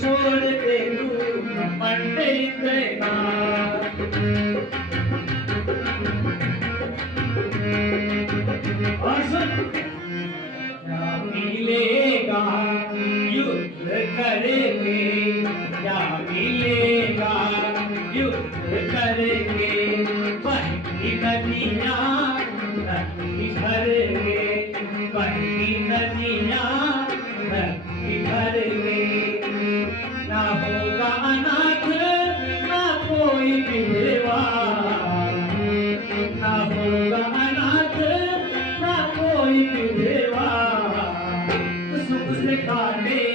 छोड़ दे तू पंडित ना क्या मिलेगा युद्ध करेंगे क्या मिलेगा युद्ध करेंगे बहती नदियाँ नदी भरेंगे बहती नदियाँ नदी भरेंगे ना होगा अनाथ ना कोई विधवा ना होगा अनाथ ना कोई विधवा सुख से काटे